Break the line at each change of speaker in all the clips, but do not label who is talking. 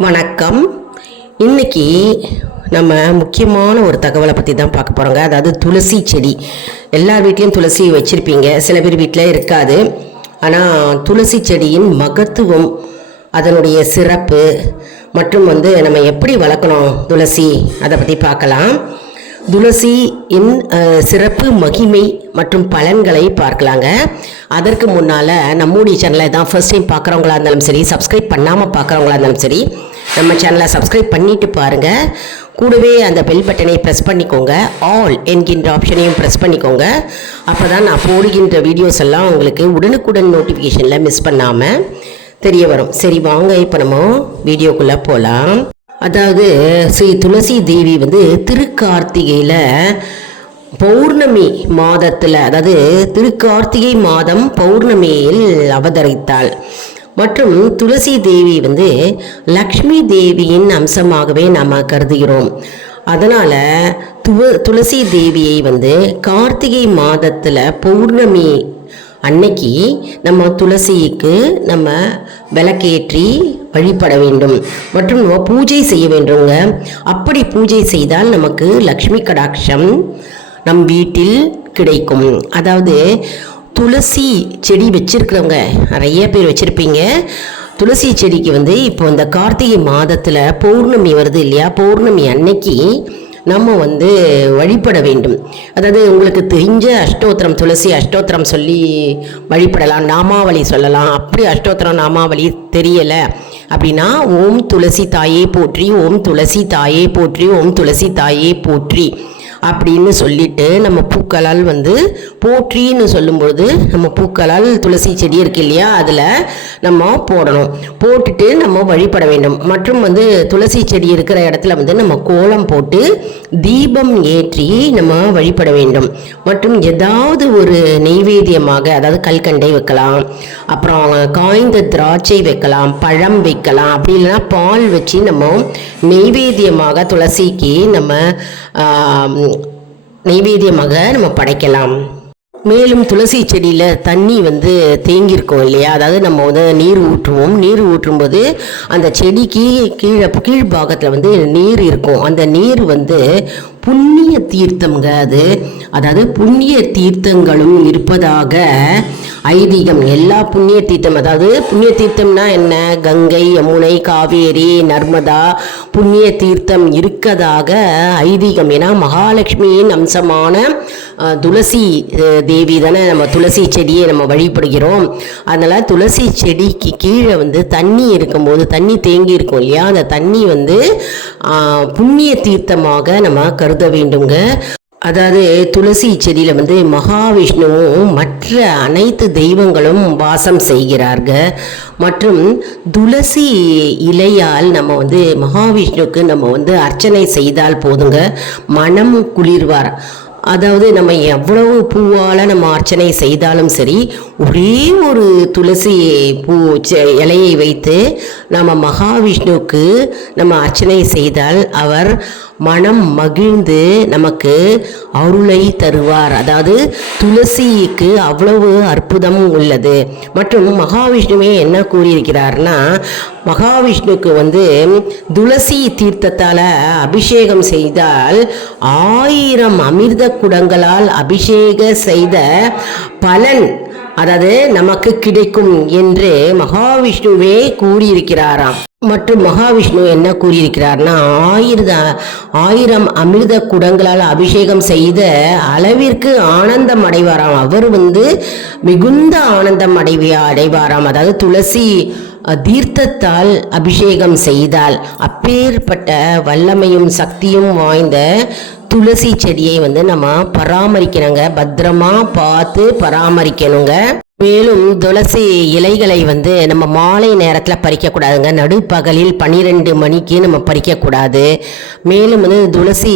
வணக்கம். இன்னைக்கு நம்ம முக்கியமான ஒரு தகவலை பற்றி தான் பார்க்க போகிறோங்க அதாவது துளசி செடி. எல்லார் வீட்லேயும் துளசி வச்சுருப்பீங்க. சில பேர் வீட்டில் இருக்காது. ஆனால் துளசி செடியின் மகத்துவம் அதனுடைய சிறப்பு மற்றும் வந்து நம்ம எப்படி வளர்க்கணும் துளசி அதை பற்றி பார்க்கலாம். துளசியின் அஹ், சிறப்பு மகிமை மற்றும் பலன்களை பார்க்கலாங்க. அதற்கு முன்னால் நம்முடைய சேனலை தான் ஃபர்ஸ்ட் டைம் பார்க்குறவங்களா இருந்தாலும் சரி சப்ஸ்கிரைப் பண்ணாமல் பார்க்குறவங்களா இருந்தாலும் சரி நம்ம சேனலை சப்ஸ்கிரைப் பண்ணிட்டு பாருங்கள் கூடவே அந்த பெல் பட்டனை ப்ரெஸ் பண்ணிக்கோங்க. ஆல் என்கின்ற ஆப்ஷனையும் ப்ரெஸ் பண்ணிக்கோங்க. அப்போ தான் நான் போடுகின்ற வீடியோஸ் எல்லாம் உங்களுக்கு உடனுக்குடன் நோட்டிஃபிகேஷனில் மிஸ் பண்ணாமல் தெரிய வரும். சரி வாங்க இப்போ நம்ம வீடியோக்குள்ளே போகலாம் அதாவது ஸ்ரீ துளசி தேவி வந்து திருக்கார்த்திகையில் பௌர்ணமி மாதத்தில் அதாவது திருக்கார்த்திகை மாதம் பௌர்ணமியில் அவதரித்தாள். மற்றும் துளசி தேவி வந்து லக்ஷ்மி தேவியின் அம்சமாகவே நாம் கருதுகிறோம். அதனால் துவ துளசி தேவியை வந்து கார்த்திகை மாதத்தில் பௌர்ணமி அன்னைக்கு நம்ம துளசிக்கு நம்ம விளக்கேற்றி வழிபட வேண்டும். மற்றும் நம்ம பூஜை செய்ய வேண்டுங்க. அப்படி பூஜை செய்தால் நமக்கு லக்ஷ்மி கடாட்சம் நம் வீட்டில் கிடைக்கும். அதாவது துளசி செடி வச்சிருக்கிறவங்க நிறைய பேர் வச்சுருப்பீங்க. துளசி செடிக்கு வந்து இப்போ இந்த கார்த்திகை மாதத்தில் பௌர்ணமி வருது இல்லையா? பௌர்ணமி அன்னைக்கு நம்ம வந்து வழிபட வேண்டும். அதாவது உங்களுக்கு தெரிஞ்ச அஷ்டோத்திரம் துளசி அஷ்டோத்திரம் சொல்லி வழிபடலாம் நாமாவளி சொல்லலாம். அப்படி அஷ்டோத்திரம் நாமாவளி தெரியலை அப்படின்னா ஓம் துளசி தாயே போற்றி ஓம் துளசி தாயே போற்றி ஓம் துளசி தாயே போற்றி. அப்படின்னு சொல்லிட்டு நம்ம பூக்களால் வந்து போற்றின்னு சொல்லும்பொழுது நம்ம பூக்களால் துளசி செடி இருக்கு இல்லையா? அதில் நம்ம போடணும். போட்டுட்டு நம்ம வழிபட வேண்டும். மற்றும் வந்து துளசி செடி இருக்கிற இடத்துல வந்து நம்ம கோலம் போட்டு தீபம் ஏற்றி நம்ம வழிபட வேண்டும். மற்றும் ஏதாவது ஒரு நெய்வேத்தியமாக அதாவது கல்கண்டை வைக்கலாம். அப்புறம் காய்ந்த திராட்சை வைக்கலாம் பழம் வைக்கலாம். அப்படி இல்லைன்னா பால் வச்சு நம்ம நெய்வேத்தியமாக துளசிக்கு நம்ம நெய்வேத்தியமாக நம்ம படைக்கலாம். மேலும் துளசி செடியில் தண்ணி வந்து தேங்கியிருக்கும் இல்லையா? அதாவது நம்ம வந்து நீர் ஊற்றுவோம். நீர் ஊற்றும்போது அந்த செடிக்கு கீழே கீழ்பாகத்தில் வந்து நீர் இருக்கும். அந்த நீர் வந்து புண்ணிய தீர்த்தம்ங்க அது. அதாவது புண்ணிய தீர்த்தங்களும் இருப்பதாக ஐதீகம். எல்லா புண்ணிய தீர்த்தம் அதாவது புண்ணிய தீர்த்தம்னா என்ன? கங்கை யமுனை காவேரி நர்மதா புண்ணிய தீர்த்தம் இருக்கதாக ஐதீகம். ஏன்னா மகாலட்சுமியின் அம்சமான துளசி தேவி தானே நம்ம துளசி செடியை நம்ம வழிபடுகிறோம். அதனால் துளசி செடிக்கு கீழே வந்து தண்ணி இருக்கும்போது தண்ணி தேங்கி இருக்கும் இல்லையா? அந்த தண்ணி வந்து புண்ணிய தீர்த்தமாக நம்ம கருத வேண்டுங்க அதாவது துளசி செடியில் வந்து மகாவிஷ்ணுவும் மற்ற அனைத்து தெய்வங்களும் வாசம் செய்கிறார்கள். மற்றும் துளசி இலையால் நம்ம வந்து மகாவிஷ்ணுக்கு நம்ம வந்து அர்ச்சனை செய்தால் போதுங்க. மனம் குளிர்வார். அதாவது நம்ம எவ்வளவு பூவால் நம்ம அர்ச்சனை செய்தாலும் சரி ஒரே ஒரு துளசி பூ செ- இலையை வைத்து நம்ம மகாவிஷ்ணுவுக்கு நம்ம அர்ச்சனை செய்தால் அவர் மனம் மகிழ்ந்து நமக்கு அருளை தருவார். அதாவது துளசிக்கு அவ்வளவு அற்புதம் உள்ளது. மற்றும் மகாவிஷ்ணுவே என்ன கூறியிருக்கிறார்னா மகாவிஷ்ணுக்கு வந்து துளசி தீர்த்தத்தால் அபிஷேகம் செய்தால் ஆயிரம் அமிர்த குடங்களால் அபிஷேக செய்த பலன் அதாவது நமக்கு கிடைக்கும் என்று மகாவிஷ்ணுவே கூறியிருக்கிறாராம். மற்றும் மகாவிஷ்ணு என்ன கூறியிருக்கிறார்னா ஆயிரத ஆயிரம் அமிர்த குடங்களால் அபிஷேகம் செய்த அளவிற்கு ஆனந்தம் அடைவாராம். அவர் வந்து மிகுந்த ஆனந்தம் அடைவியா அடைவாராம். அதாவது துளசி தீர்த்தத்தால் அபிஷேகம் செய்தால் அப்பேற்பட்ட வல்லமையும் சக்தியும் வாய்ந்த துளசி செடியை வந்து நம்ம பராமரிக்கணுங்க. பத்திரமா பார்த்து பராமரிக்கணுங்க. மேலும் துளசி இலைகளை வந்து நம்ம மாலை நேரத்தில் பறிக்கக்கூடாதுங்க. நடுப்பகலில் பன்னிரெண்டு மணிக்கு நம்ம பறிக்கக்கூடாது. மேலும் வந்து துளசி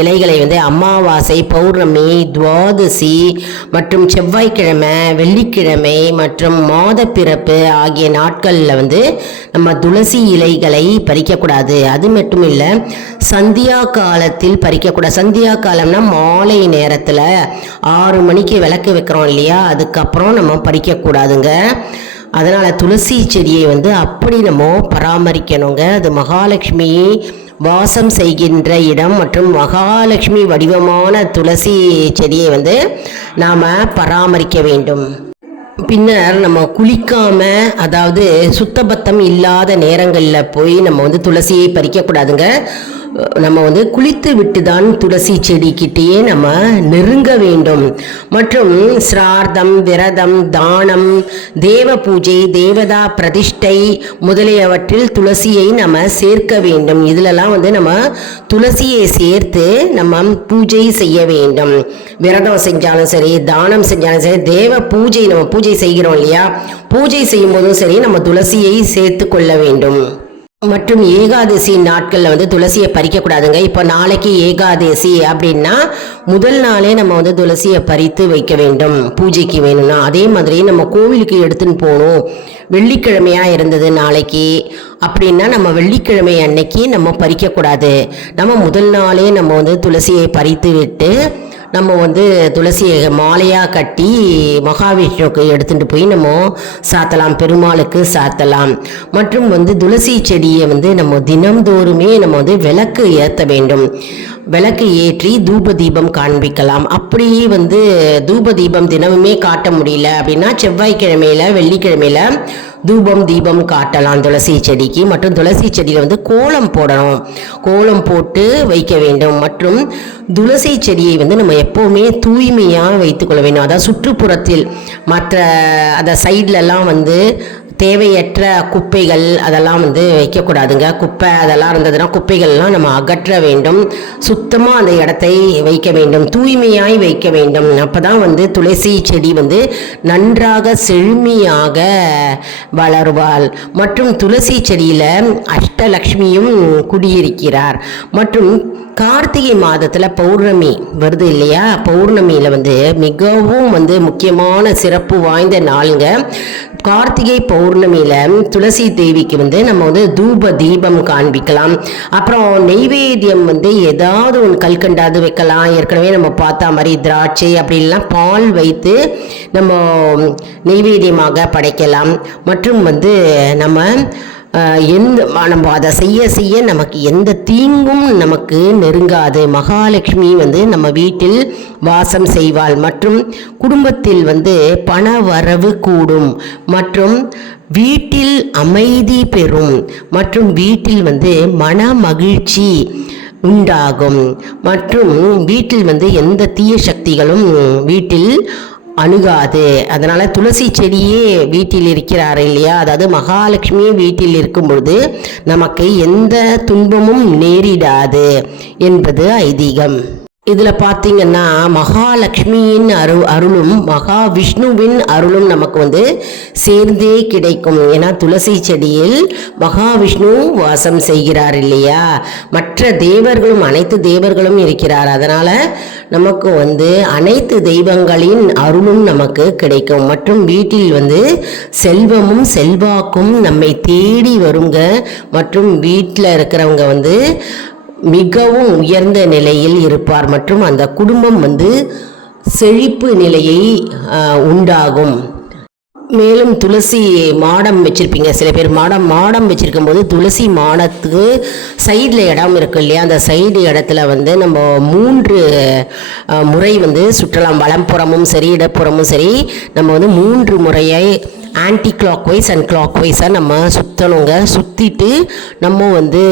இலைகளை வந்து அமாவாசை பௌர்ணமி துவாதசி மற்றும் செவ்வாய்க்கிழமை வெள்ளிக்கிழமை மற்றும் மாதப்பிறப்பு ஆகிய நாட்களில் வந்து நம்ம துளசி இலைகளை பறிக்கக்கூடாது. அது மட்டும் இல்லை சந்தியா காலத்தில் பறிக்கக்கூடாது. சந்தியா காலம்னா மாலை நேரத்தில் ஆறு மணிக்கு விளக்கு வைக்கிறோம் இல்லையா? அதுக்கப்புறம் நம்ம பறிக்கக்கூடாதுங்க அதனால் துளசி செடியை வந்து அப்படி நம்ம பராமரிக்கணுங்க. அது மகாலட்சுமி வாசம் செய்கின்ற இடம் மற்றும் மகாலட்சுமி வடிவமான துளசி செடியை வந்து நாம் பராமரிக்க வேண்டும். பின்னர் நம்ம குளிக்காமல் அதாவது சுத்தபத்தம் இல்லாத நேரங்களில் போய் நம்ம வந்து துளசியை பறிக்கக்கூடாதுங்க. நம்ம வந்து குளித்து விட்டு தான் துளசி செடிக்கிட்டேயே நம்ம நெருங்க வேண்டும். மற்றும் சிரார்த்தம் விரதம் தானம் தேவ பூஜை தேவதா பிரதிஷ்டை முதலியவற்றில் துளசியை நம்ம சேர்க்க வேண்டும். இதிலெல்லாம் வந்து நம்ம துளசியை சேர்த்து நம்ம பூஜை செய்ய வேண்டும். விரதம் செஞ்சாலும் சரி தானம் செஞ்சாலும் சரி தேவ பூஜை நம்ம பூஜை செய்கிறோம் இல்லையா? பூஜை செய்யும் போதும் சரி நம்ம துளசியை சேர்த்து கொள்ள வேண்டும். மற்றும் ஏகாதசி நாட்களில் வந்து துளசியை பறிக்கக்கூடாதுங்க. இப்போ நாளைக்கு ஏகாதசி அப்படின்னா முதல் நாளே நம்ம வந்து துளசியை பறித்து வைக்க வேண்டும். பூஜைக்கு வேணும்னா. அதே மாதிரி நம்ம கோவிலுக்கு எடுத்துன்னு போகணும். வெள்ளிக்கிழமையாக இருந்தது நாளைக்கு அப்படின்னா நம்ம வெள்ளிக்கிழமை அன்னைக்கு நம்ம பறிக்கக்கூடாது. நம்ம முதல் நாளே நம்ம வந்து துளசியை பறித்து விட்டு நம்ம வந்து துளசியை மாலையாக கட்டி மகாவிஷ்ணுவுக்கு எடுத்துகிட்டு போய் நம்ம சாத்தலாம் பெருமாளுக்கு சாத்தலாம். மற்றும் வந்து துளசி செடியை வந்து நம்ம தினம்தோறுமே நம்ம வந்து விளக்கு ஏற்ற வேண்டும். விளக்கு ஏற்றி தூப தீபம் காண்பிக்கலாம். அப்படியே வந்து தூப தீபம் தினமுமே காட்ட முடியல அப்படின்னா செவ்வாய்க்கிழமையில் வெள்ளிக்கிழமையில் தூபம் தீபம் காட்டலாம். துளசி செடிக்கு மற்றும் துளசி செடியில் வந்து கோலம் போடணும். கோலம் போட்டு வைக்க வேண்டும். மற்றும் துளசி செடியை வந்து நம்ம எப்போவுமே தூய்மையாக வைத்துக்கொள்ள வேண்டும். அதாவது சுற்றுப்புறத்தில் மற்ற அந்த சைட்லலாம் வந்து தேவையற்ற குப்பைகள் அதெல்லாம் வந்து வைக்கக்கூடாதுங்க. குப்பை அதெல்லாம் இருந்ததுன்னா குப்பைகள்லாம் நம்ம அகற்ற வேண்டும். சுத்தமாக அந்த இடத்தை வைக்க வேண்டும். தூய்மையாய் வைக்க வேண்டும். அப்போ தான் வந்து துளசி செடி வந்து நன்றாக செழுமையாக வளருவாள். மற்றும் துளசி செடியில் அஷ்டலக்ஷ்மியும் குடியிருக்கிறார். மற்றும் கார்த்திகை மாதத்தில் பௌர்ணமி வருது இல்லையா? பௌர்ணமியில் வந்து மிகவும் வந்து முக்கியமான சிறப்பு வாய்ந்த நாளுங்க. கார்த்திகை பௌர்ணமியில் துளசி தேவிக்கு வந்து நம்ம வந்து தூப தீபம் காண்பிக்கலாம். அப்புறம் நெய்வேத்தியம் வந்து ஏதாவது ஒன்று கல்கண்டாது வைக்கலாம். ஏற்கனவே நம்ம பார்த்தா மாதிரி திராட்சை அப்படின்லாம் பால் வைத்து நம்ம நெய்வேத்தியமாக படைக்கலாம். மற்றும் வந்து நம்ம எந்த நம்ம அதை செய்ய செய்ய நமக்கு எந்த தீங்கும் நமக்கு நெருங்காது. மகாலட்சுமி வந்து நம்ம வீட்டில் வாசம் செய்வாள். மற்றும் குடும்பத்தில் வந்து பண வரவு கூடும். மற்றும் வீட்டில் அமைதி பெறும். மற்றும் வீட்டில் வந்து மன மகிழ்ச்சி உண்டாகும். மற்றும் வீட்டில் வந்து எந்த தீய சக்திகளும் வீட்டில் அணுகாது. அதனால் துளசி செடியே வீட்டில் இருக்கிறார் இல்லையா? அதாவது மகாலட்சுமியே வீட்டில் இருக்கும் பொழுது நமக்கு எந்த துன்பமும் நேரிடாது என்பது ஐதீகம். இதில் பார்த்தீங்கன்னா மகாலட்சுமியின் அரு அருளும் மகாவிஷ்ணுவின் அருளும் நமக்கு வந்து சேர்ந்தே கிடைக்கும். ஏன்னா துளசி செடியில் மகாவிஷ்ணு வாசம் செய்கிறார் இல்லையா? மற்ற தேவர்களும் அனைத்து தேவர்களும் இருக்கிறார். அதனால் நமக்கு வந்து அனைத்து தெய்வங்களின் அருளும் நமக்கு கிடைக்கும். மற்றும் வீட்டில் வந்து செல்வமும் செல்வாக்கும் நம்மை தேடி வருங்க. மற்றும் வீட்டில் இருக்கிறவங்க வந்து மிகவும் உயர்ந்த நிலையில் இருப்பார் மற்றும் அந்த குடும்பம் வந்து செழிப்பு நிலையை உண்டாகும். மேலும் துளசி மாடம் வச்சுருப்பீங்க. சில பேர் மாடம் மாடம் வச்சுருக்கும் போது துளசி மாடத்துக்கு சைடில் இடம் இருக்கு இல்லையா? அந்த சைடு இடத்துல வந்து நம்ம மூன்று முறை வந்து சுற்றலாம். வலப்புறமும் சரி இடப்புறமும் சரி. நம்ம வந்து மூன்று முறையை anticlockwise and clock வைஸாக நம்ம சுற்றணுங்க சுற்றிட்டு நம்ம வந்து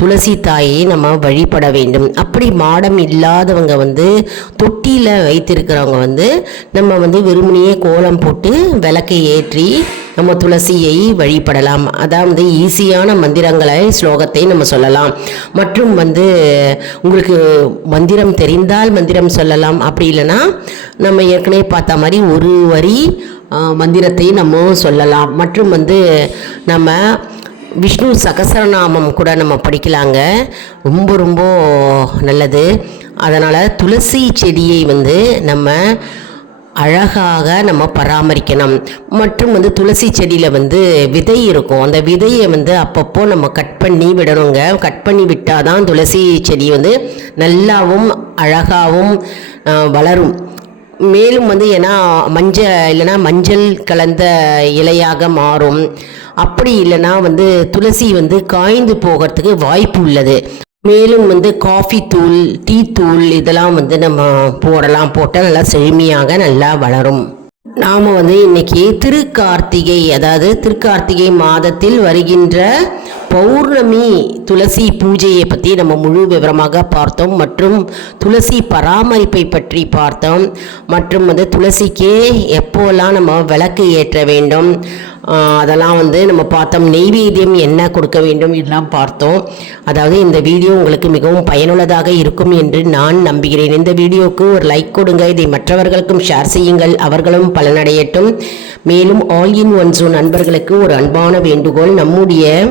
துளசி தாயை நம்ம வழிபட வேண்டும். அப்படி மாடம் இல்லாதவங்க வந்து தொட்டியில் வைத்திருக்கிறவங்க வந்து நம்ம வந்து வெறுமனையே கோலம் போட்டு விளக்கை ஏற்றி நம்ம துளசியை வழிபடலாம். அதாவது ஈஸியான மந்திரங்களை ஸ்லோகத்தை நம்ம சொல்லலாம். மற்றும் வந்து உங்களுக்கு மந்திரம் தெரிந்தால் மந்திரம் சொல்லலாம். அப்படி இல்லைன்னா நம்ம ஏற்கனவே பார்த்த மாதிரி ஒரு வரி மந்திரத்தை நம்ம சொல்லலாம். மற்றும் வந்து நம்ம விஷ்ணு சகசரநாமம் கூட நம்ம படிக்கலாங்க. ரொம்ப ரொம்ப நல்லது. அதனால் துளசி செடியை வந்து நம்ம அழகாக நம்ம பராமரிக்கணும். மற்றும் வந்து துளசி செடியில் வந்து விதை இருக்கும். அந்த விதையை வந்து அப்பப்போ நம்ம கட் பண்ணி விடணுங்க. கட் பண்ணி விட்டால் தான் துளசி செடி வந்து நல்லாவும் அழகாகவும் வளரும். மேலும் வந்து ஏன்னா மஞ்சள் இல்லைன்னா மஞ்சள் கலந்த இலையாக மாறும். அப்படி இல்லைன்னா வந்து துளசி வந்து காய்ந்து போகிறதுக்கு வாய்ப்பு உள்ளது. மேலும் வந்து காஃபி தூள் டீ தூள் இதெல்லாம் வந்து நம்ம போடலாம். போட்டால் நல்லா செழுமையாக நல்லா வளரும். நாம் வந்து இன்னைக்கு திருக்கார்த்திகை அதாவது திருக்கார்த்திகை மாதத்தில் வருகின்ற பௌர்ணமி துளசி பூஜையை பற்றி நம்ம முழு விவரமாக பார்த்தோம். மற்றும் துளசி பராமரிப்பை பற்றி பார்த்தோம். மற்றும் வந்து துளசிக்கு எப்போல்லாம் நம்ம விளக்கு ஏற்ற வேண்டும்? அதெல்லாம் வந்து நம்ம பார்த்தோம். நெய்வேத்தியம் என்ன கொடுக்க வேண்டும் இதெல்லாம் பார்த்தோம். அதாவது இந்த வீடியோ உங்களுக்கு மிகவும் பயனுள்ளதாக இருக்கும் என்று நான் நம்புகிறேன். இந்த வீடியோவுக்கு ஒரு லைக் கொடுங்க. இதை மற்றவர்களுக்கும் ஷேர் செய்யுங்கள். அவர்களும் பலனடையட்டும். மேலும் ஆல் இன் ஒன் ஜோன் நண்பர்களுக்கு ஒரு அன்பான வேண்டுகோள். நம்முடைய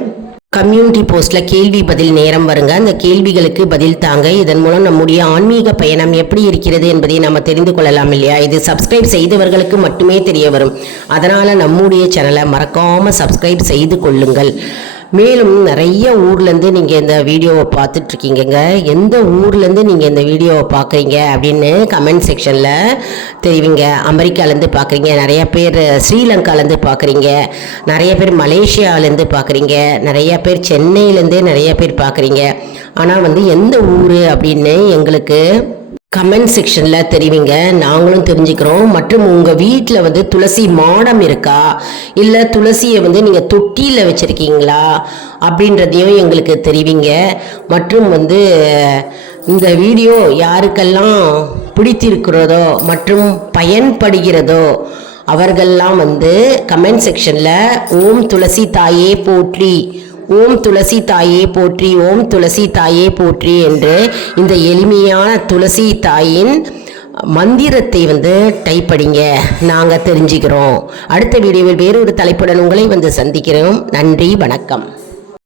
கம்யூனிட்டி போஸ்ட்டில் கேள்வி பதில் நேரம் வருங்க. அந்த கேள்விகளுக்கு பதில் தாங்க. இதன் மூலம் நம்முடைய ஆன்மீக பயணம் எப்படி இருக்கிறது என்பதை நம்ம தெரிந்து கொள்ளலாம் இல்லையா? இது சப்ஸ்கிரைப் செய்தவர்களுக்கு மட்டுமே தெரிய வரும். அதனால் நம்முடைய சேனலை மறக்காமல் சப்ஸ்கிரைப் செய்து கொள்ளுங்கள். மேலும் நிறைய ஊர்லேருந்து நீங்கள் இந்த வீடியோவை பார்த்துட்ருக்கீங்கங்க. எந்த ஊர்லேருந்து நீங்கள் இந்த வீடியோவை பார்க்குறீங்க அப்படின்னு கமெண்ட் செக்ஷனில் தெரிவிங்க அமெரிக்காலேருந்து பார்க்குறீங்க. நிறைய பேர் ஸ்ரீலங்காலேருந்து பார்க்குறீங்க. நிறைய பேர் மலேசியாவிலேருந்து பார்க்குறீங்க. நிறைய பேர் சென்னையிலேருந்தே நிறைய பேர் பார்க்குறீங்க. ஆனால் வந்து எந்த ஊர் அப்படின்னு எங்களுக்கு கமெண்ட் செக்ஷனில் தெரிவிங்க நாங்களும் தெரிஞ்சுக்கிறோம். மற்றும் உங்கள் வீட்டில் வந்து துளசி மாடம் இருக்கா? இல்லை துளசியை வந்து நீங்கள் தொட்டியில் வச்சுருக்கீங்களா? அப்படின்றதையும் எங்களுக்கு தெரிவிங்க. மற்றும் வந்து இந்த வீடியோ யாருக்கெல்லாம் பிடித்திருக்கிறதோ மற்றும் பயன்படுகிறதோ அவர்கள்லாம் வந்து கமெண்ட் செக்ஷனில் ஓம் துளசி தாயே போற்றி. ஓம் துளசி தாயே போற்றி ஓம் துளசி தாயே போற்றி என்று இந்த எளிமையான துளசி தாயின் மந்திரத்தை வந்து டைப் படிங்க நாங்கள் தெரிஞ்சுக்கிறோம். அடுத்த வீடியோவில் வேறொரு தலைப்புடன் உங்களை வந்து சந்திக்கிறோம். நன்றி வணக்கம்.